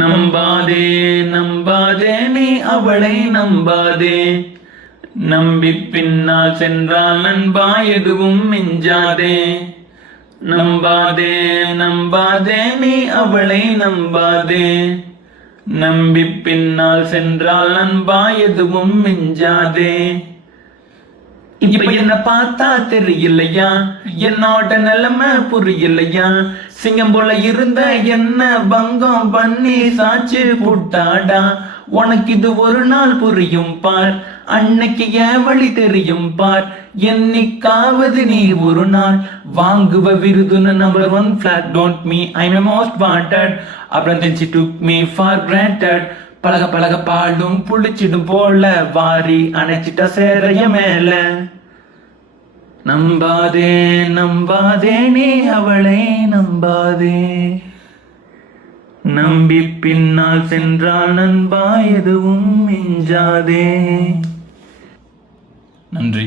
நம்பாதே நம்பாதே நீ அவளை நம்பாதே, நம்பி பின்னால் சென்றால் நண்பா எதுவும் மிஞ்சாதே. நம்பாதே நம்பாதே நீ அவளை நம்பாதே, நம்பி பின்னால் சென்றால் நண்பா எதுவும் மிஞ்சாதே. இப்ப என்ன பார்த்தா தெரியலையா, என்னோட நிலைமை புரியலையா, சிங்கம் போல இருந்த என்ன பங்கம் பண்ணி சாச்சு புட்டாடா. உனக்கு இது ஒரு நாள் புரியும் பார், அன்னைக்கு என் வழி தெரியும் பார். என்னைக்காவது நீ ஒரு நாள் வாங்குவ விருதுன்னு number 1 flat don't me I'm a most wanted. அப்புறம் then she took me for granted. பழக பழக பாலும் புளிச்சிடும் போல வாரி அணைச்சிட்ட சேரைய மேல. நம்பாதே நம்பாதே நீ அவளை நம்பாதே, நம்பி பின்னால் சென்றால் நண்பா எதுவும் மிஞ்சாதே. நன்றி.